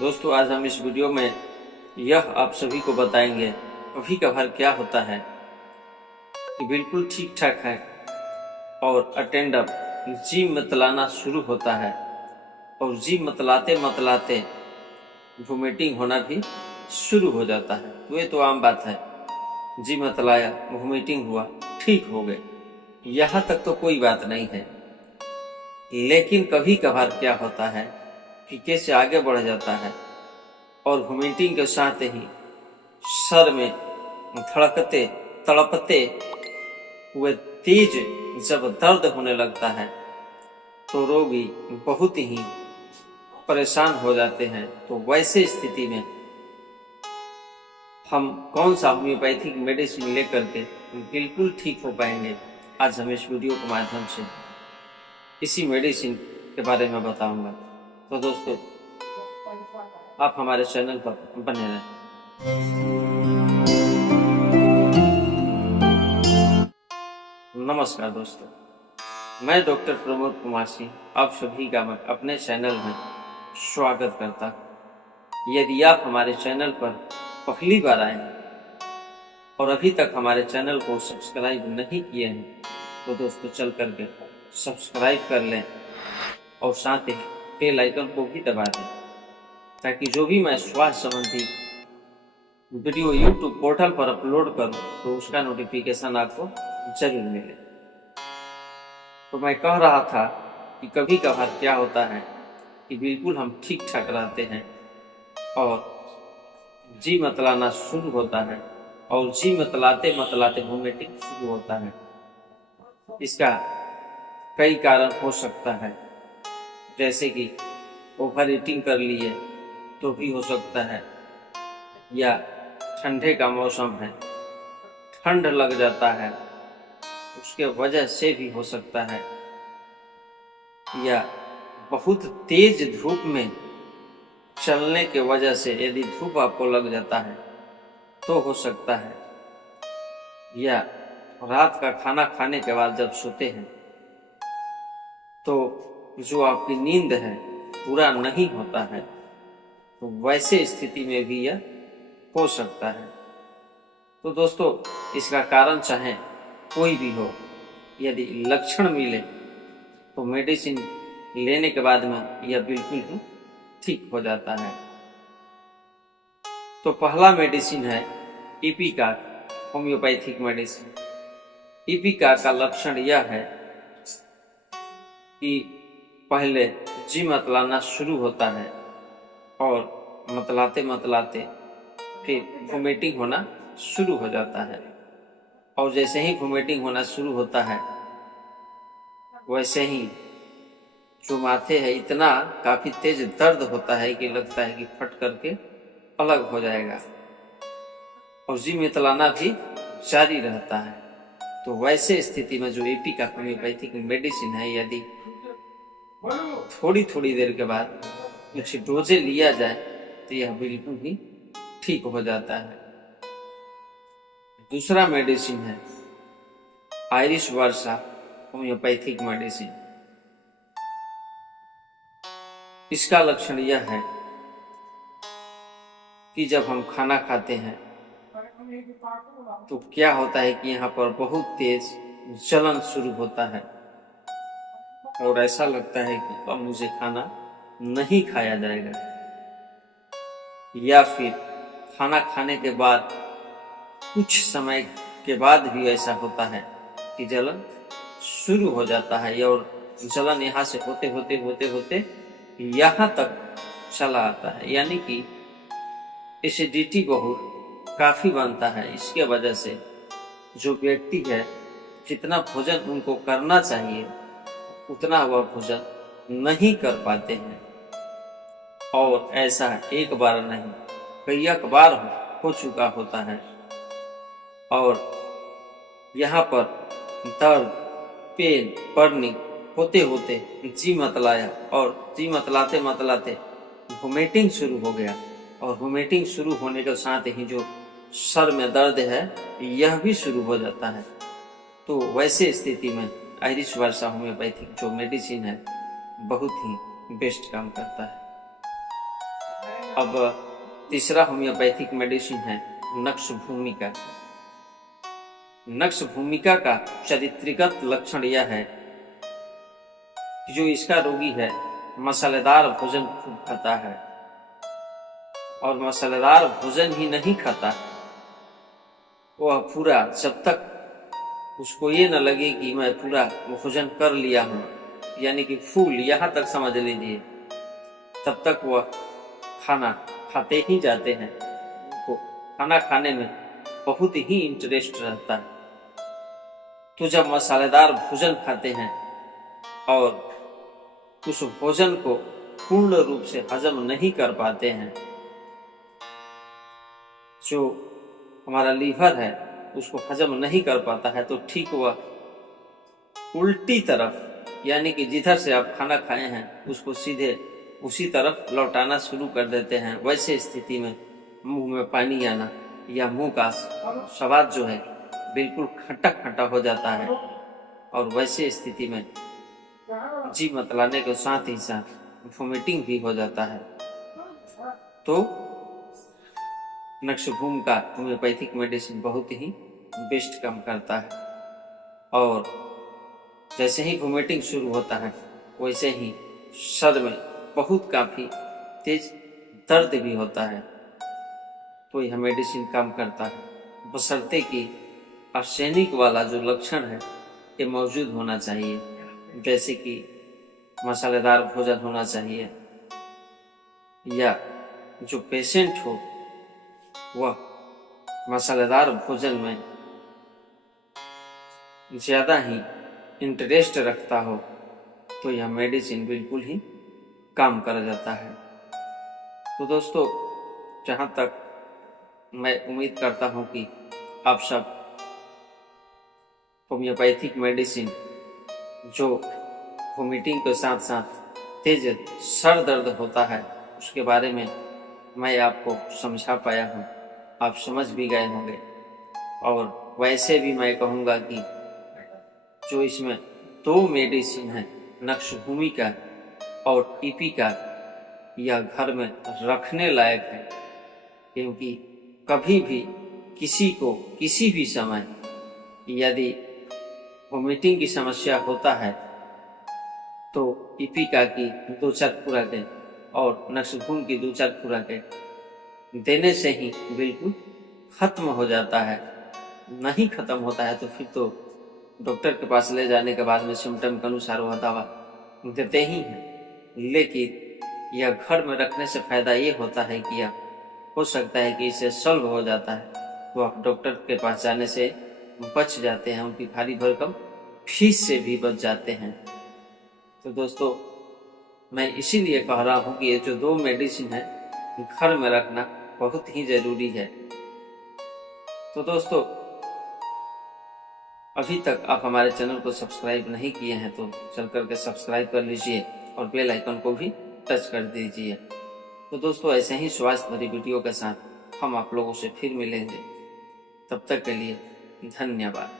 दोस्तों, आज हम इस वीडियो में यह आप सभी को बताएंगे कभी कभार क्या होता है कि बिल्कुल ठीक ठाक है और अटेंडर जी मतलाना शुरू होता है और जी मतलाते मतलाते वोमिटिंग होना भी शुरू हो जाता है। तो ये तो आम बात है, जी मतलाया, वोमिटिंग हुआ, ठीक हो गए, यहाँ तक तो कोई बात नहीं है। लेकिन कभी कभार क्या होता है कि केस आगे बढ़ जाता है और वोमिटिंग के साथ ही सर में धड़कते तड़पते हुए तेज जब दर्द होने लगता है तो रोगी बहुत ही परेशान हो जाते हैं। तो वैसे स्थिति में हम कौन सा होम्योपैथिक मेडिसिन लेकर के बिल्कुल ठीक हो पाएंगे, आज हम इस वीडियो के माध्यम से इसी मेडिसिन के बारे में बताऊंगा। तो दोस्तों, आप हमारे चैनल पर बने रहें। नमस्कार दोस्तों, मैं डॉक्टर प्रमोद कुमार सिंह आप सभी का मैं अपने चैनल में स्वागत करता हूँ। यदि आप हमारे चैनल पर पहली बार आए हैं और अभी तक हमारे चैनल को सब्सक्राइब नहीं किए हैं तो दोस्तों चल करके सब्सक्राइब कर लें और साथ ही बेल आइकन को भी दबा दें ताकि जो भी मैं स्वास्थ्य संबंधी वीडियो यूट्यूब पोर्टल पर अपलोड करूं तो उसका नोटिफिकेशन आपको जरूर मिले। तो मैं कह रहा था कि कभी कभार क्या होता है कि बिल्कुल हम ठीक ठाक रहते हैं और जी मतलाना शुरू होता है और जी मतलाते मतलाते वोमिटिंग शुरू होता है। इसका कई कारण हो सकता है, जैसे कि ओवर ईटिंग कर लिए तो भी हो सकता है, या ठंडे का मौसम है, ठंड लग जाता है उसके वजह से भी हो सकता है, या बहुत तेज धूप में चलने के वजह से यदि धूप आपको लग जाता है तो हो सकता है, या रात का खाना खाने के बाद जब सोते हैं तो जो आपकी नींद है पूरा नहीं होता है, तो वैसे स्थिति में भी यह हो सकता है। तो दोस्तों, इसका कारण चाहे कोई भी हो, यदि लक्षण मिले तो मेडिसिन लेने के बाद में यह बिल्कुल ही ठीक हो जाता है। तो पहला मेडिसिन है इपिकाक होम्योपैथिक मेडिसिन। इपिकाक का लक्षण यह है कि पहले जी मतलाना शुरू होता है और मतलाते मतलाते फिर वोमिटिंग होना शुरू हो जाता है, और जैसे ही वोमिटिंग होना शुरू होता है वैसे ही जो माथे है इतना काफी तेज दर्द होता है कि लगता है कि फट करके अलग हो जाएगा, और जी मतलाना भी जारी रहता है। तो वैसे स्थिति में जो इपिकाक होम्योपैथिक मेडिसिन है, यदि थोड़ी थोड़ी देर के बाद कुछ डोजे लिया जाए तो यह बिल्कुल ही ठीक हो जाता है। दूसरा मेडिसिन है आयरिश वर्सा होम्योपैथिक मेडिसिन। इसका लक्षण यह है कि जब हम खाना खाते हैं तो क्या होता है कि यहाँ पर बहुत तेज जलन शुरू होता है और ऐसा लगता है कि अब मुझे खाना नहीं खाया जाएगा, या फिर खाना खाने के बाद कुछ समय के बाद भी ऐसा होता है कि जलन शुरू हो जाता है और जलन यहाँ से होते होते होते होते यहाँ तक चला आता है, यानी कि एसिडिटी बहुत काफी बनता है। इसके वजह से जो व्यक्ति है जितना भोजन उनको करना चाहिए उतना वह भोजन नहीं कर पाते हैं, और ऐसा एक बार नहीं कई बार हो चुका होता है। और यहाँ पर दर्द, पेन, बर्निंग होते होते जी मतलाया और जी मतलाते मतलाते वोमिटिंग शुरू हो गया, और वोमिटिंग शुरू होने के साथ ही जो सर में दर्द है यह भी शुरू हो जाता है। तो वैसे स्थिति में आयरिश वर्सा होम्योपैथिक जो मेडिसिन है बहुत ही बेस्ट काम करता है। अब तीसरा होम्योपैथिक मेडिसिन है नक्ष भूमिका। नक्ष भूमिका का चारित्रिकत लक्षण यह है कि जो इसका रोगी है मसालेदार भोजन खूब खाता है, और मसालेदार भोजन ही नहीं खाता, वह पूरा जब तक उसको ये न लगे कि मैं पूरा भोजन कर लिया हूँ, यानी कि फूल यहाँ तक समझ लीजिए, तब तक वह खाना खाते ही जाते हैं। उनको खाना खाने में बहुत ही इंटरेस्ट रहता है। तो जब मसालेदार भोजन खाते हैं और उस भोजन को पूर्ण रूप से हजम नहीं कर पाते हैं, जो हमारा लीवर है उसको हजम नहीं कर पाता है, तो ठीक वह उल्टी तरफ, यानी कि जिधर से आप खाना खाए हैं उसको सीधे उसी तरफ लौटाना शुरू कर देते हैं। वैसे स्थिति में मुंह में पानी आना या मुंह का स्वाद जो है बिल्कुल खट्टा खट्टा हो जाता है, और वैसे स्थिति में जी मतलाने के साथ ही साथ वोमिटिंग भी हो जाता है। तो नक्शभूम का होम्योपैथिक मेडिसिन बहुत ही बेस्ट काम करता है, और जैसे ही वोमिटिंग शुरू होता है वैसे ही सर में बहुत काफी तेज दर्द भी होता है। तो यह मेडिसिन काम करता है, बशर्ते कि आर्सेनिक वाला जो लक्षण है ये मौजूद होना चाहिए, जैसे कि मसालेदार भोजन होना चाहिए, या जो पेशेंट हो वह मसालेदार भोजन में ज्यादा ही इंटरेस्ट रखता हो, तो यह मेडिसिन बिल्कुल ही काम कर जाता है। तो दोस्तों, जहाँ तक मैं उम्मीद करता हूँ कि आप सब होम्योपैथिक मेडिसिन जो वोमिटिंग के साथ साथ तेज सर दर्द होता है उसके बारे में मैं आपको समझा पाया हूँ, आप समझ भी गए होंगे। और वैसे भी मैं कहूँगा कि जो इसमें दो मेडिसिन है नक्ष भूमिका और टीपिका, यह घर में रखने लायक है, क्योंकि कभी भी किसी को किसी भी समय यदि वोमिटिंग की समस्या होता है तो टीपिका की 2-4 खुराकें और नक्शभूम की 2-4 खुराकें देने से ही बिल्कुल खत्म हो जाता है। नहीं खत्म होता है तो फिर तो डॉक्टर के पास ले जाने के बाद में सिम्टम के अनुसार वह दवा देते ही हैं, लेकिन यह घर में रखने से फायदा ये होता है कि यह हो सकता है कि इसे सॉल्व हो जाता है, तो आप डॉक्टर के पास जाने से बच जाते हैं, उनकी भारी भरकम फीस से भी बच जाते हैं। तो दोस्तों, मैं इसीलिए कह रहा हूँ कि ये जो दो मेडिसिन है घर में रखना बहुत ही जरूरी है। तो दोस्तों, अभी तक आप हमारे चैनल को सब्सक्राइब नहीं किए हैं तो चल करके सब्सक्राइब कर लीजिए और बेल आइकन को भी टच कर दीजिए। तो दोस्तों, ऐसे ही स्वास्थ्य भरी वीडियो के साथ हम आप लोगों से फिर मिलेंगे। तब तक के लिए धन्यवाद।